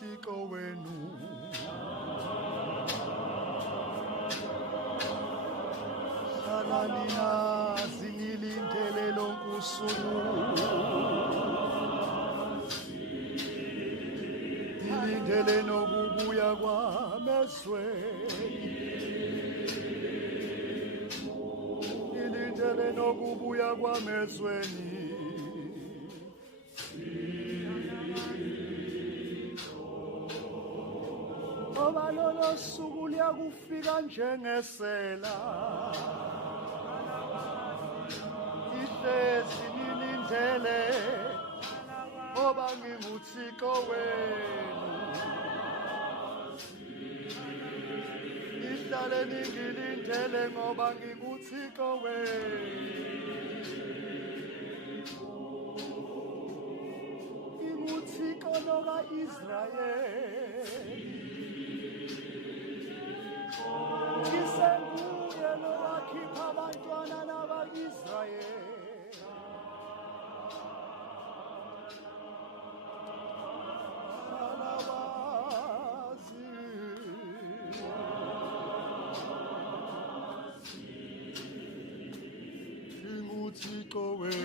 nginguthixo wenu. Hlalani nazi ngilindele lonke usuku, ngilindele nokubuya kwami ezweni, ngilindele nokubuya kwami ezweni. Ngoba lolo suku liyakufika njengesela, ihlezi ngilindele ngoba nginguthixo wenu. Ihlale ningilindele ngoba nginguthixo wenu. Nginguthixo noka-Israyeli, ngisenguye lowakhipha abantwana nabaka-Israyeli. Nginguthixo wenu.